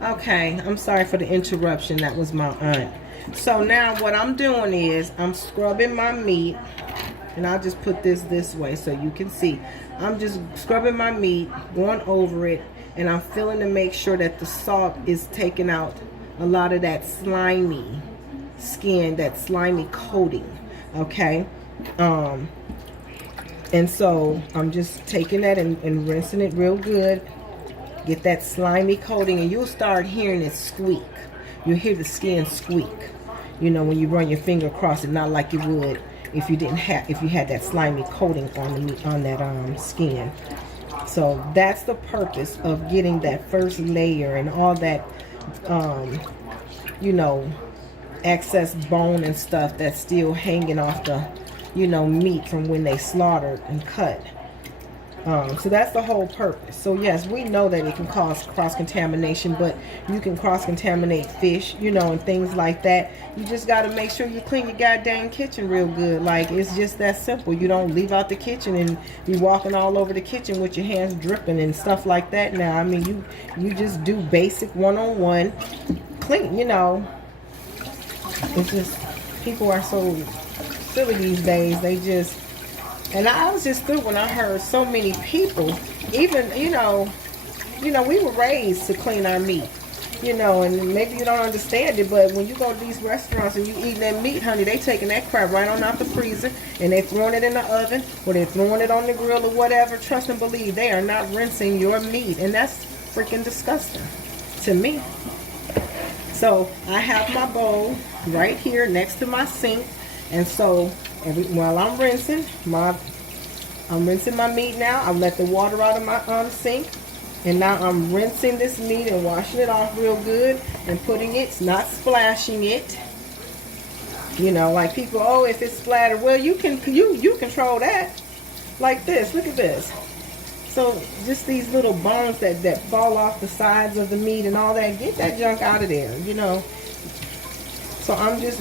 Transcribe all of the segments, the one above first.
Okay, I'm sorry for the interruption. That was my aunt. So now what I'm doing is I'm scrubbing my meat, and I'll just put this way so you can see. I'm just scrubbing my meat, going over it, and I'm feeling to make sure that the salt is taking out a lot of that slimy skin, that slimy coating. Okay. And so I'm just taking that and rinsing it real good. Get that slimy coating, and you'll start hearing it squeak. You'll hear the skin squeak. You know, when you run your finger across it, not like you would if you had that slimy coating on the meat, on that skin. So that's the purpose of getting that first layer and all that, you know, excess bone and stuff that's still hanging off the, you know, meat from when they slaughtered and cut. So that's the whole purpose. So yes, we know that it can cause cross-contamination, but you can cross-contaminate fish, you know, and things like that. You just got to make sure you clean your goddamn kitchen real good. Like, it's just that simple. You don't leave out the kitchen and be walking all over the kitchen with your hands dripping and stuff like that. Now, I mean, you just do basic one-on-one clean, you know. It's just, people are so silly these days. They just... And I was just through when I heard so many people, even, you know, we were raised to clean our meat, you know, and maybe you don't understand it, but when you go to these restaurants and you eating that meat, honey, they taking that crap right on out the freezer and they throwing it in the oven or they're throwing it on the grill or whatever. Trust and believe, they are not rinsing your meat, and that's freaking disgusting to me. So I have my bowl right here next to my sink, and so while I'm rinsing my meat now, I let the water out of my sink, and now I'm rinsing this meat and washing it off real good and putting it, not splashing it. You know, like people, oh, if it's splattered, well, you control that. Like this, look at this. So just these little bones that fall off the sides of the meat and all that, get that junk out of there, you know. So I'm just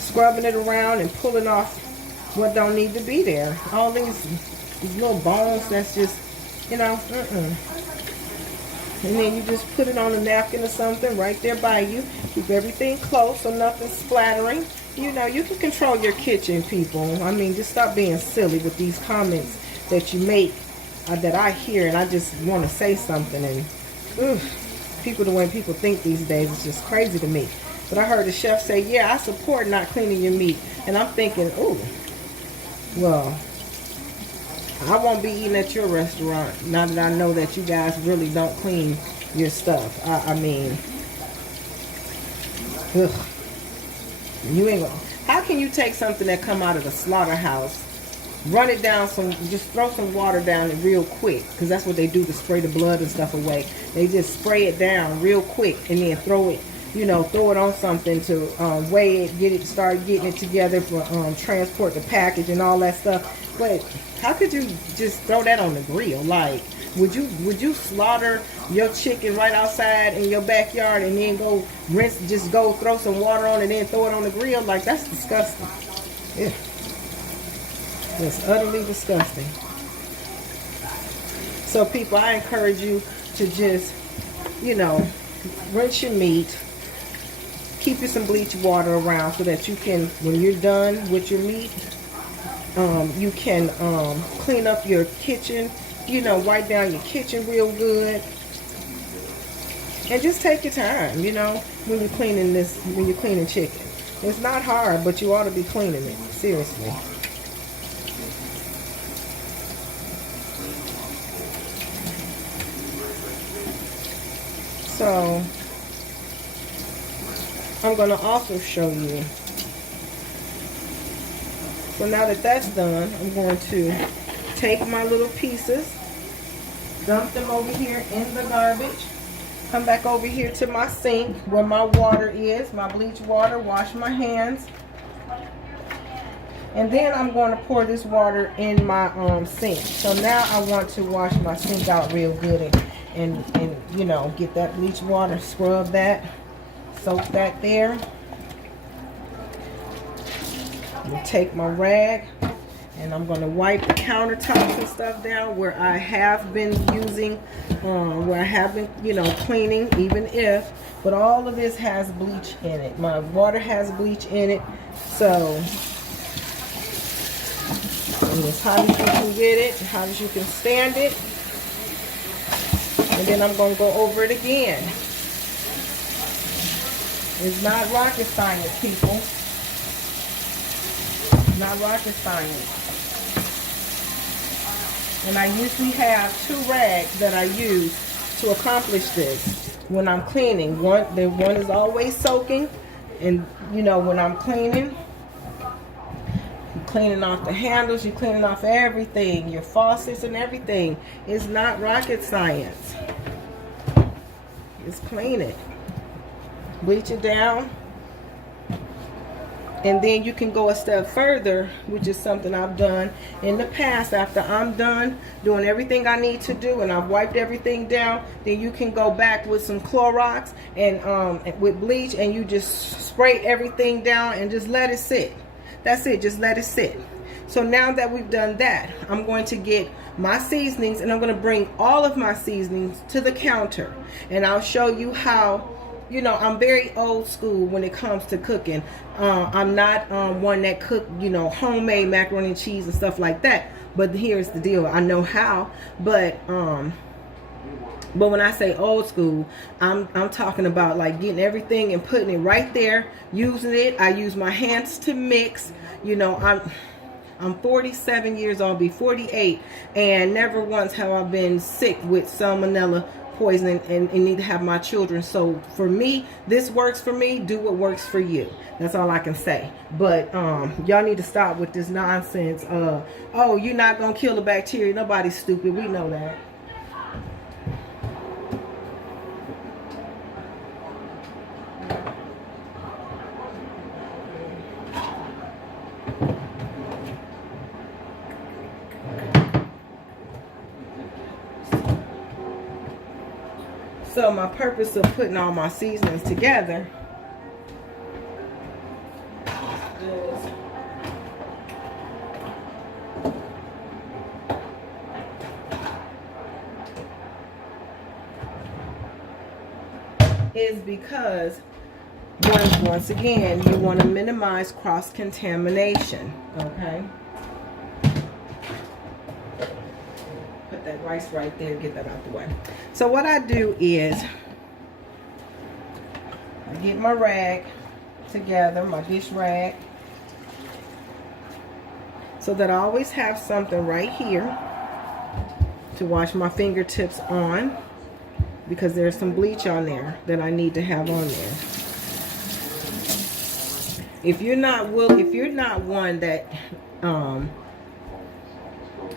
scrubbing it around and pulling off what don't need to be there. All these little bones that's just, you know, And then you just put it on a napkin or something right there by you. Keep everything close so nothing's splattering. You know, you can control your kitchen, people. I mean, just stop being silly with these comments that you make that I hear, and I just want to say something. And the way people think these days is just crazy to me. But I heard the chef say, yeah, I support not cleaning your meat. And I'm thinking, ooh, well, I won't be eating at your restaurant now that I know that you guys really don't clean your stuff. I mean, you ain't gonna. How can you take something that come out of the slaughterhouse, run it down just throw some water down it real quick, because that's what they do to spray the blood and stuff away. They just spray it down real quick and then throw it on something to weigh it, start getting it together for transport the package and all that stuff. But how could you just throw that on the grill? Like, would you slaughter your chicken right outside in your backyard and then go rinse, just go throw some water on it and then throw it on the grill? Like, that's disgusting. Yeah. It's utterly disgusting. So people, I encourage you to just, rinse your meat. Keep you some bleach water around so that you can, when you're done with your meat, you can clean up your kitchen, wipe down your kitchen real good. And just take your time, when you're cleaning chicken. It's not hard, but you ought to be cleaning it, seriously. So, I'm going to also show you. So now that that's done, I'm going to take my little pieces, dump them over here in the garbage, come back over here to my sink where my water is, my bleach water, wash my hands. And then I'm going to pour this water in my sink. So now I want to wash my sink out real good and get that bleach water, scrub that, soak that there. And take my rag. And I'm going to wipe the countertops and stuff down where I have been using, where I have been, you know, cleaning, even if. But all of this has bleach in it. My water has bleach in it. So, and as hot as you can get it, as hot as you can stand it. And then I'm going to go over it again. It's not rocket science, people. It's not rocket science. And I usually have 2 rags that I use to accomplish this when I'm cleaning. One is always soaking, and you know, when I'm cleaning, you're cleaning off the handles, you're cleaning off everything, your faucets and everything. It's not rocket science. Just clean it, bleach it down. And then you can go a step further, which is something I've done in the past. After I'm done doing everything I need to do and I've wiped everything down, then you can go back with some Clorox and with bleach, and you just spray everything down and just let it sit. That's it, just let it sit. So now that we've done that, I'm going to get my seasonings, and I'm going to bring all of my seasonings to the counter, and I'll show you how. You know, I'm very old school when it comes to cooking. I'm not one that cook, you know, homemade macaroni and cheese and stuff like that. But here's the deal. I know how. But when I say old school, I'm talking about like getting everything and putting it right there, using it. I use my hands to mix. You know, I'm 47 years old, I'll be 48, and never once have I been sick with salmonella poisoning and need to have my children. So for me, this works for me. Do what works for you. That's all I can say. But y'all need to stop with this nonsense. Oh, you're not gonna kill the bacteria. Nobody's stupid. We know that. So my purpose of putting all my seasonings together is because once again, you want to minimize cross-contamination, okay? Put that rice right there, get that out the way. So what I do is I get my rag together, my dish rag, so that I always have something right here to wash my fingertips on, because there's some bleach on there that I need to have on there. If you're not one that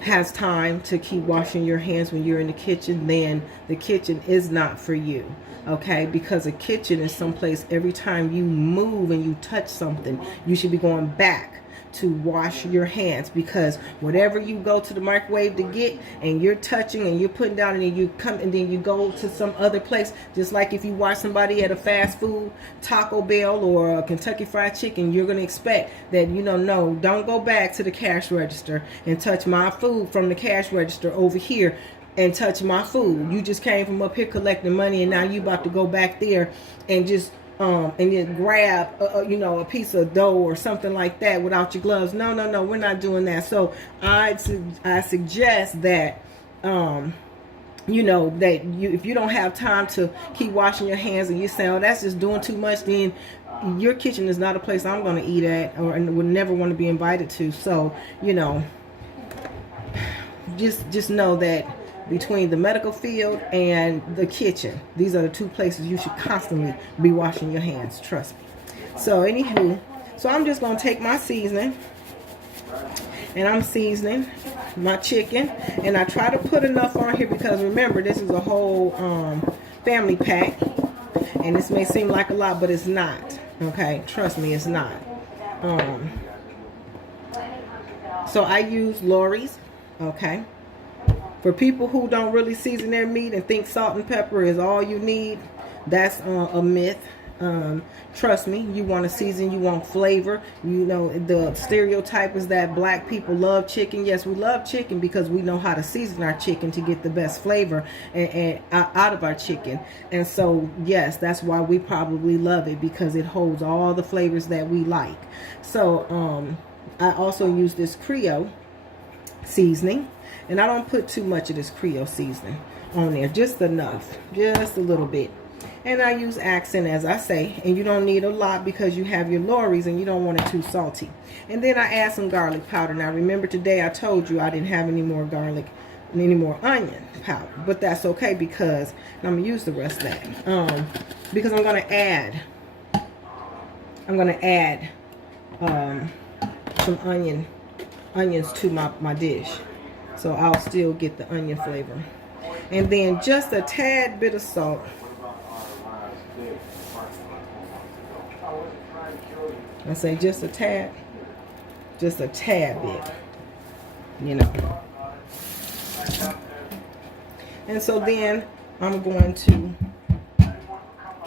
has time to keep washing your hands when you're in the kitchen, then the kitchen is not for you. Okay, because a kitchen is someplace every time you move and you touch something, you should be going back to wash your hands, because whatever you go to the microwave to get and you're touching and you're putting down, and then you come and then you go to some other place, just like if you watch somebody at a fast food, Taco Bell or Kentucky Fried Chicken, you're going to expect that, you know, no, don't go back to the cash register and touch my food from the cash register over here and touch my food. You just came from up here collecting money, and now you about to go back there and just and then grab you know, a piece of dough or something like that without your gloves. No, we're not doing that. So I suggest that you know, that if you don't have time to keep washing your hands and you say, oh, that's just doing too much, then your kitchen is not a place I'm going to eat at, or would never want to be invited to. So, you know, just know that between the medical field and the kitchen, these are the 2 places you should constantly be washing your hands. Trust me. So anywho, so I'm just going to take my seasoning, and I'm seasoning my chicken, and I try to put enough on here because remember, this is a whole family pack, and this may seem like a lot, but it's not. Okay, trust me, it's not. So I use Lawry's. Okay. For people who don't really season their meat and think salt and pepper is all you need, that's a myth. Trust me, you want to season, you want flavor. You know, the stereotype is that black people love chicken. Yes, we love chicken because we know how to season our chicken to get the best flavor and out of our chicken. And so, yes, that's why we probably love it, because it holds all the flavors that we like. So, I also use this Creole seasoning, and I don't put too much of this Creole seasoning on there, just enough, just a little bit. And I use accent, as I say, and you don't need a lot because you have your Lawry's and you don't want it too salty. And then I add some garlic powder. Now remember, today I told you I didn't have any more garlic and any more onion powder, but that's okay because I'm gonna use the rest of that because I'm gonna add some onions to my dish, so I'll still get the onion flavor. And then just a tad bit of salt. I say just a tad bit, you know. And so then I'm going to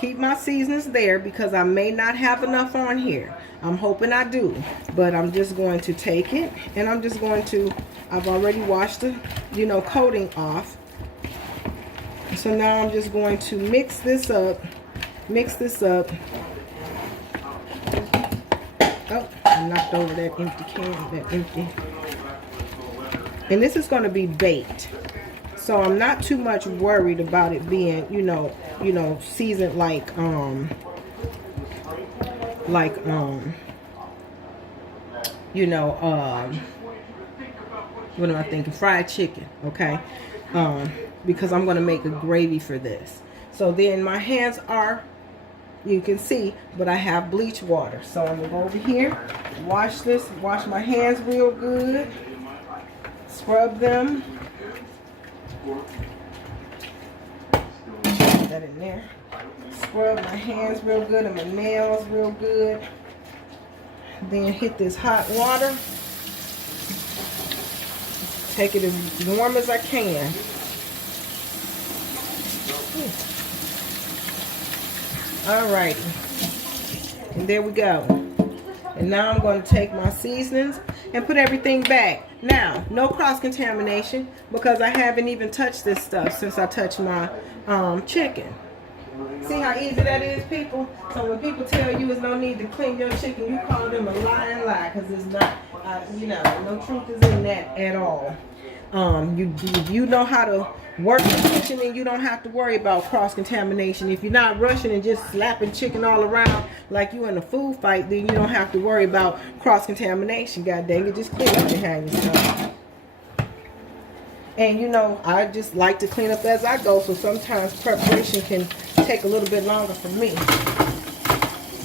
keep my seasonings there because I may not have enough on here. I'm hoping I do, but I'm just going to take it and I'm just going to, I've already washed the, you know, coating off. So now I'm just going to mix this up. Oh, I knocked over that empty can, And this is going to be baked. So I'm not too much worried about it being, you know, seasoned like what am I thinking? Fried chicken, okay? Because I'm going to make a gravy for this. So then my hands are, you can see, but I have bleach water. So I'm going to go over here, wash my hands real good, scrub them. Put that in there. Scrub my hands real good and my nails real good. Then hit this hot water. Take it as warm as I can. Alrighty. And there we go. And now I'm going to take my seasonings and put everything back. Now, no cross-contamination because I haven't even touched this stuff since I touched my chicken. See how easy that is, people? So when people tell you there's no need to clean your chicken, you call them a lying lie because it's not, no truth is in that at all. You know how to work the kitchen and you don't have to worry about cross-contamination. If you're not rushing and just slapping chicken all around like you in a food fight, then you don't have to worry about cross-contamination. God dang it, just clean up behind yourself. And I just like to clean up as I go, so sometimes preparation can take a little bit longer for me.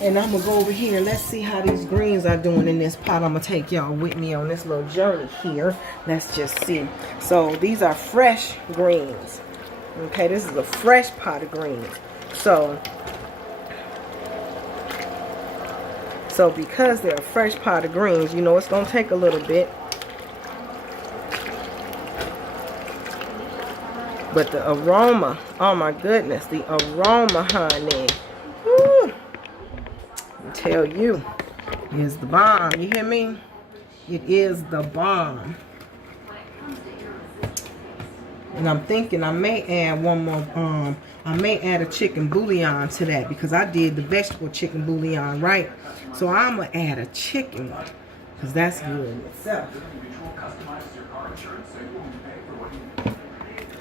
And I'm gonna go over here and let's see how these greens are doing in this pot. I'm gonna take y'all with me on this little journey here. Let's just see. So these are fresh greens. Okay, this is a fresh pot of greens. So because they're a fresh pot of greens, it's gonna take a little bit. But the aroma, oh my goodness, the aroma, honey. Woo. I tell you, is the bomb. You hear me? It is the bomb. And I'm thinking I may add one more, I may add a chicken bouillon to that because I did the vegetable chicken bouillon, right? So I'm going to add a chicken one because that's good in itself.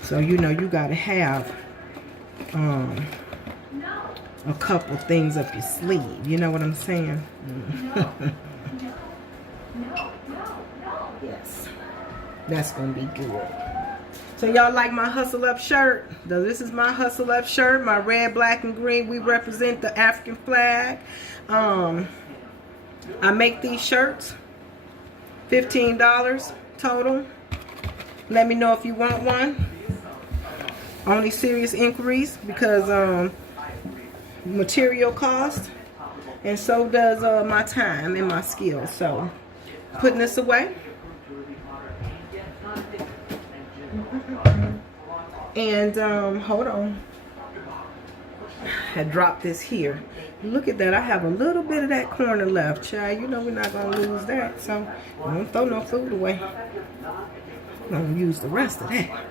So, you got to have a couple things up your sleeve. You know what I'm saying? Yes. That's going to be good. So, y'all like my Hustle Up shirt? This is my Hustle Up shirt. My red, black, and green. We represent the African flag. I make these shirts. $15 total. Let me know if you want one. Only serious inquiries because material cost, and so does my time and my skills. So putting this away, and hold on, had dropped this here. Look at that. I have a little bit of that corner left, child. You know we're not going to lose that. So don't throw no food away. I'm going to use the rest of that.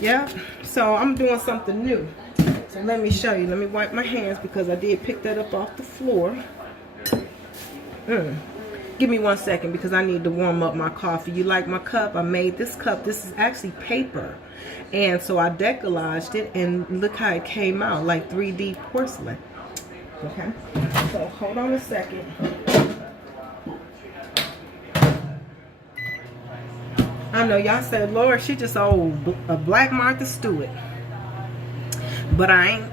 Yeah. So I'm doing something new. So let me show you. Let me wipe my hands because I did pick that up off the floor. Give me 1 second because I need to warm up my coffee. You like my cup? I made this cup. This is actually paper. And so I decollaged it and look how it came out, like 3D porcelain. Okay. So hold on a second. I know y'all said, Lord, she just old a Black Martha Stewart. But I ain't.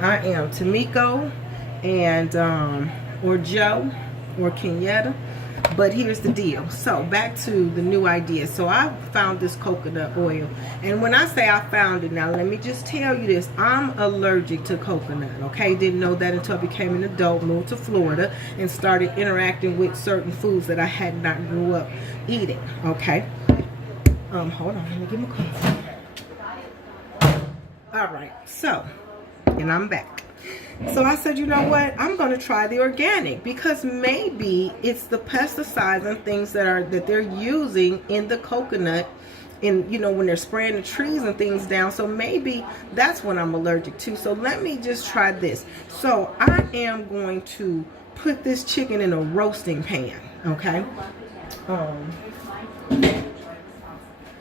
I am Tamiko and or Joe or Kenyatta. But here's the deal. So back to the new idea. So I found this coconut oil. And when I say I found it, now let me just tell you this. I'm allergic to coconut. Okay. Didn't know that until I became an adult, moved to Florida, and started interacting with certain foods that I had not grew up eating. Okay. Hold on. Let me get my coffee. All right. So, and I'm back. So I said, you know what? I'm going to try the organic because maybe it's the pesticides and things that they're using in the coconut, in when they're spraying the trees and things down. So maybe that's what I'm allergic to. So let me just try this. So I am going to put this chicken in a roasting pan. Okay.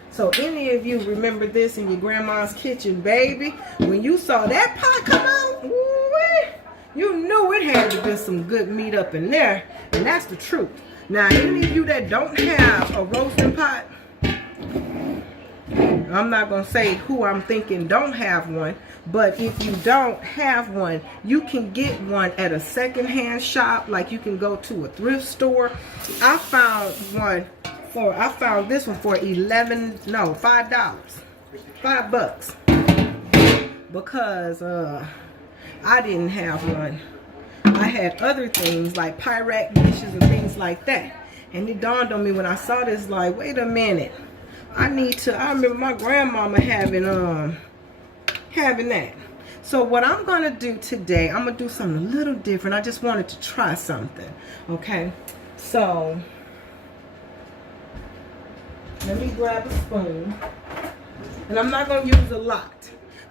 So any of you remember this in your grandma's kitchen, baby? When you saw that pot come out, you knew it had to be some good meat up in there. And that's the truth. Now, any of you that don't have a roasting pot, I'm not going to say who I'm thinking don't have one. But if you don't have one, you can get one at a secondhand shop. Like you can go to a thrift store. I found this one for $5. $5. Because I didn't have one. I had other things like Pyrex dishes and things like that. And it dawned on me when I saw this, like, wait a minute. I remember my grandmama having that. So what I'm going to do today, I'm going to do something a little different. I just wanted to try something. Okay. So let me grab a spoon. And I'm not going to use a lot.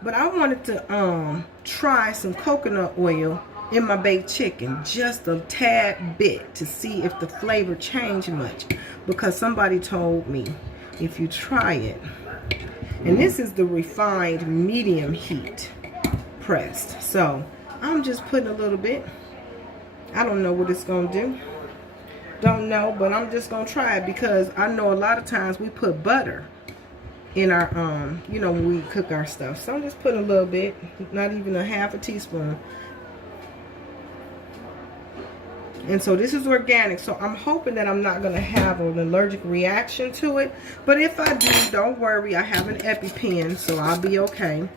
But I wanted to try some coconut oil in my baked chicken, just a tad bit, to see if the flavor changed much. Because somebody told me if you try it, and this is the refined medium heat pressed. So I'm just putting a little bit. I don't know what it's gonna do. Don't know, but I'm just gonna try it because I know a lot of times we put butter in our when we cook our stuff. So I'm just putting a little bit, not even a half a teaspoon. And so this is organic, so I'm hoping that I'm not going to have an allergic reaction to it. But if I do, don't worry, I have an EpiPen, so I'll be okay.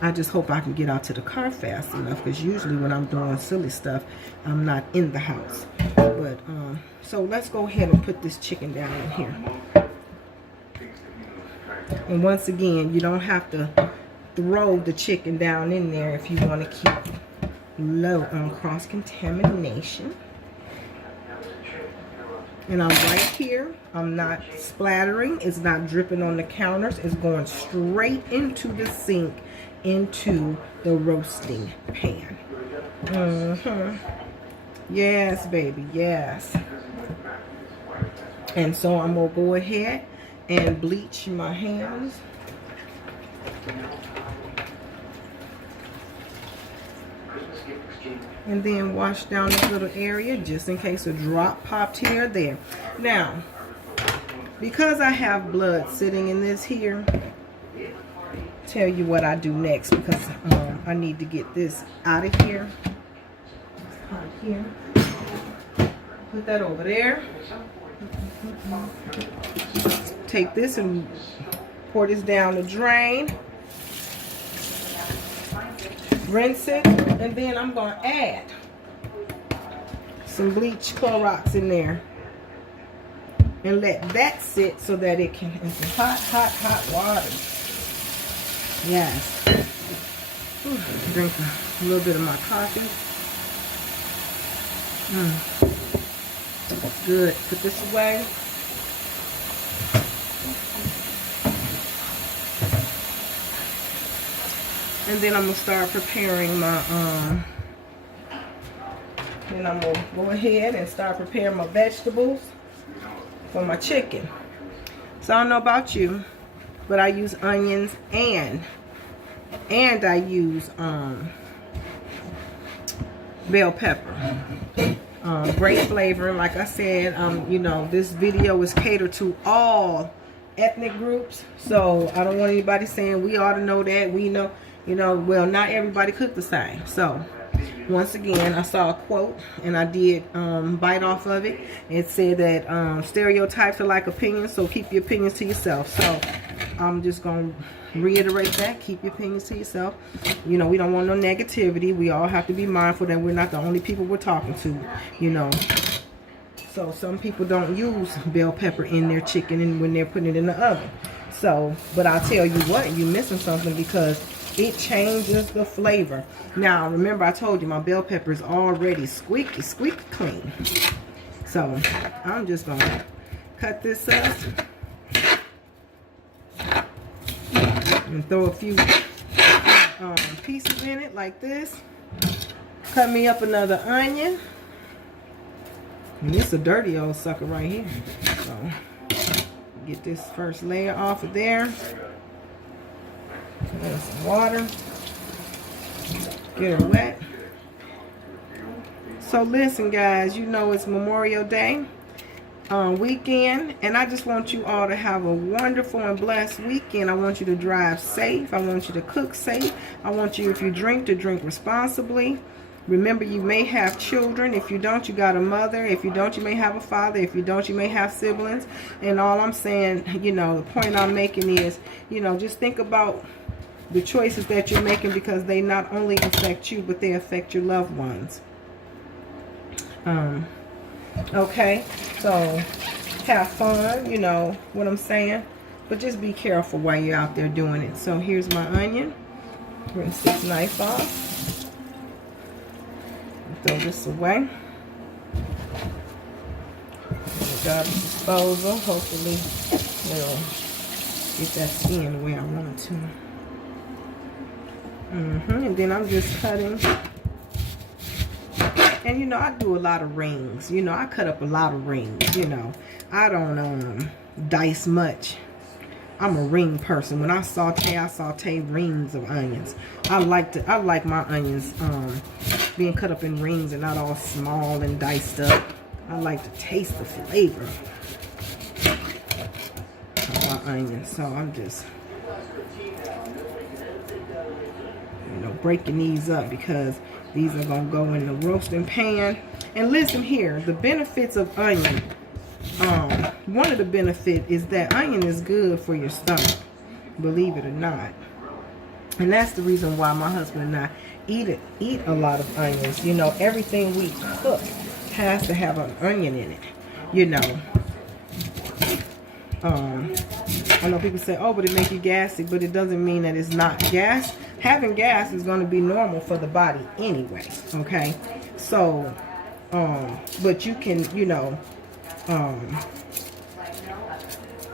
I just hope I can get out to the car fast enough, because usually when I'm doing silly stuff, I'm not in the house. But so let's go ahead and put this chicken down in here. And once again, you don't have to throw the chicken down in there if you want to keep low on cross-contamination. And I'm right here. I'm not splattering. It's not dripping on the counters. It's going straight into the sink, into the roasting pan. Yes, baby, yes. And so I'm going to go ahead and bleach my hands. And then wash down this little area just in case a drop popped here or there. Now, because I have blood sitting in this here, tell you what I do next, because I need to get this out of here. Put that over there. Take this and pour this down the drain. Rinse it, and then I'm going to add some bleach Clorox in there. and let that sit so that it can, it's hot, hot, hot water. Yes. Ooh, drink a little bit of my coffee. Good. Put this away. And then I'm gonna start preparing my then I'm gonna go ahead and start preparing my vegetables for my chicken. So I don't know about you, but I use onions and I use bell pepper. Great flavor. Like I said, you know, this video is catered to all ethnic groups, so I don't want anybody saying we ought to know that, we know, you know, well, not everybody cook the same. So once again, I saw a quote and I did bite off of it. It said that stereotypes are like opinions, so keep your opinions to yourself. So I'm just gonna reiterate that. Keep your opinions to yourself. You know, we don't want no negativity. We all have to be mindful that we're not the only people we're talking to, you know. So some people don't use bell pepper in their chicken and when they're putting it in the oven. So, but I'll tell you what, you're missing something, because it changes the flavor. Now, remember I told you my bell pepper is already squeaky clean. So I'm just gonna cut this up and throw a few pieces in it like this. Cut me up another onion. And this is a dirty old sucker right here. So get this first layer off of there. Add some water. Get her wet. So listen, guys, you know it's Memorial Day weekend, and I just want you all to have a wonderful and blessed weekend. I want you to drive safe. I want you to cook safe. I want you, if you drink, to drink responsibly. Remember, you may have children. If you don't, you got a mother. If you don't, you may have a father. If you don't, you may have siblings. And all I'm saying, you know, the point I'm making is, you know, just think about the choices that you're making, because they not only affect you, but they affect your loved ones. Okay, so have fun, you know what I'm saying, but just be careful while you're out there doing it. So here's my onion. Rinse this knife off. Throw this away. Garbage disposal. Hopefully it'll get that skin the way I want it to. And then I'm just cutting. And you know, I do a lot of rings. You know, I cut up a lot of rings. You know, I don't dice much. I'm a ring person. When I saute rings of onions. I like my onions being cut up in rings and not all small and diced up. I like to taste the flavor of my onions. So I'm just, you know, breaking these up, because these are going to go in the roasting pan. And listen here, the benefits of onion. One of the benefits is that onion is good for your stomach, believe it or not. And that's the reason why my husband and I eat a lot of onions. You know, everything we cook has to have an onion in it. You know, I know people say, oh, but it makes you gassy, but it doesn't mean that it's not gas. Having gas is going to be normal for the body anyway, okay? So, but you can, you know,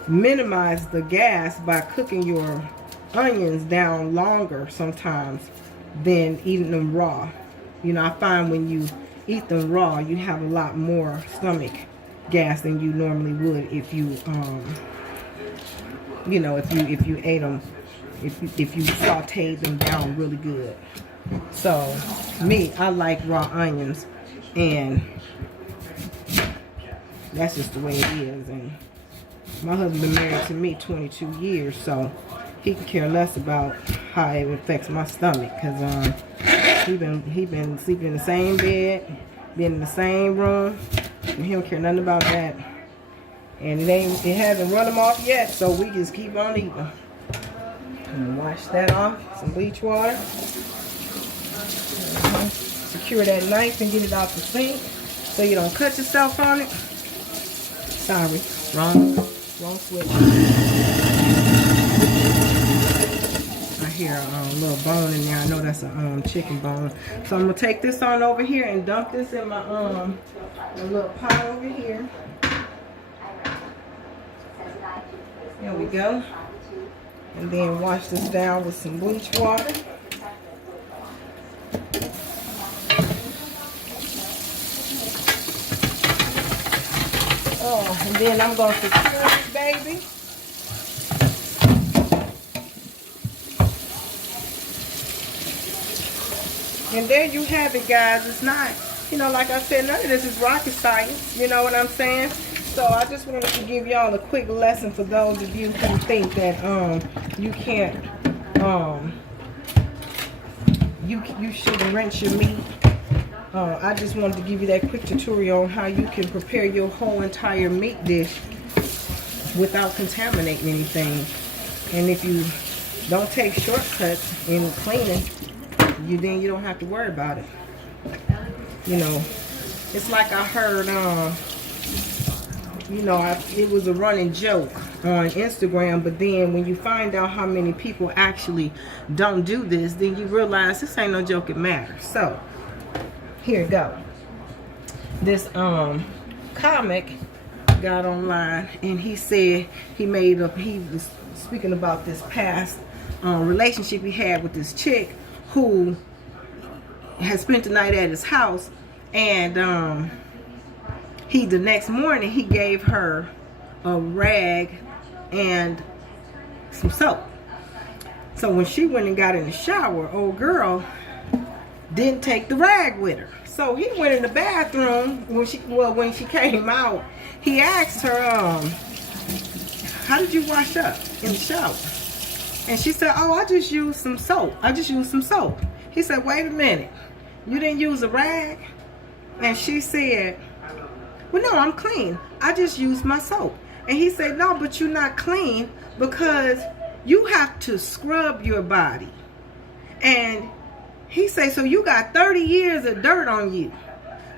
minimize the gas by cooking your onions down longer sometimes than eating them raw. You know, I find when you eat them raw, you have a lot more stomach gas than you normally would if you, you know, if you ate them, if you sauteed them down really good. So me, I like raw onions, and that's just the way it is. And my husband been married to me 22 years, so he can care less about how it affects my stomach, because he been sleeping in the same bed, been in the same room, and he don't care nothing about that. And it hasn't run him off yet, so we just keep on eating. And wash that off, some bleach water. Secure that knife and get it out the sink so you don't cut yourself on it. Sorry. Wrong switch. I hear a little bone in there. I know that's a chicken bone. So I'm gonna take this on over here and dump this in my little pot over here. There we go. And then wash this down with some bleach water. Oh, and then I'm going to secure this baby. And there you have it, guys. It's not, you know, like I said, none of this is rocket science. You know what I'm saying? So I just wanted to give y'all a quick lesson for those of you who think that you can't you shouldn't rinse your meat. I just wanted to give you that quick tutorial on how you can prepare your whole entire meat dish without contaminating anything. And if you don't take shortcuts in cleaning, then you don't have to worry about it. You know, it's like I heard you know, it was a running joke on Instagram, but then when you find out how many people actually don't do this, then you realize this ain't no joke, it matters. So here you go. This comic got online, and he said he was speaking about this past relationship he had with this chick who had spent the night at his house, and the next morning he gave her a rag and some soap. So when she went and got in the shower, old girl didn't take the rag with her. So he went in the bathroom when she came out. He asked her, how did you wash up in the shower? And she said, oh, I just used some soap. He said, wait a minute, you didn't use a rag? And she said, well, no, I'm clean. I just used my soap. And he said, no, but you're not clean because you have to scrub your body. And he said, so you got 30 years of dirt on you.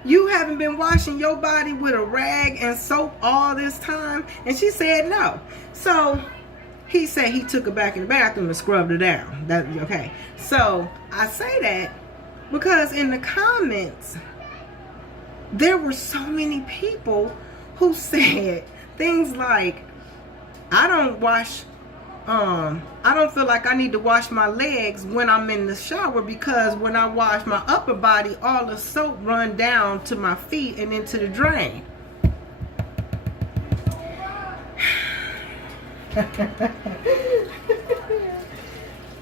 You haven't been washing your body with a rag and soap all this time? And she said, no. So he said he took her back in the bathroom and scrubbed her down. Okay. So I say that because in the comments, there were so many people who said things like, I don't feel like I need to wash my legs when I'm in the shower because when I wash my upper body, all the soap run down to my feet and into the drain.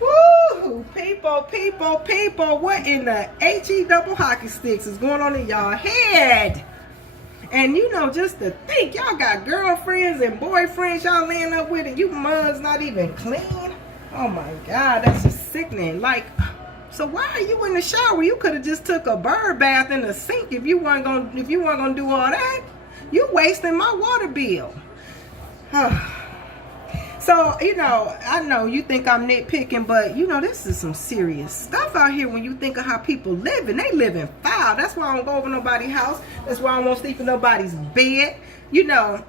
Woo! People, what in the HE double hockey sticks is going on in y'all head? And you know, just to think, y'all got girlfriends and boyfriends y'all laying up with, and you mugs not even clean. Oh my God, that's just sickening. Like, so why are you in the shower? You could have just took a bird bath in the sink if you weren't gonna do all that. You wasting my water bill. So, you know, I know you think I'm nitpicking, but, you know, this is some serious stuff out here when you think of how people live. And they live in foul. That's why I don't go over nobody's house. That's why I won't sleep in nobody's bed. You know,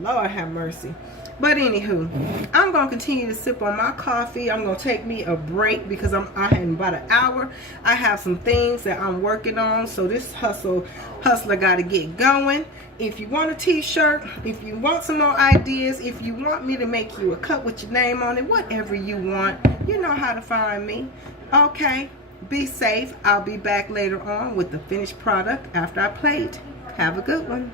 Lord have mercy. But anywho, I'm going to continue to sip on my coffee. I'm going to take me a break because I had about an hour. I have some things that I'm working on. So this hustler got to get going. If you want a t-shirt, if you want some more ideas, if you want me to make you a cup with your name on it, whatever you want, you know how to find me. Okay, be safe. I'll be back later on with the finished product after I plate. Have a good one.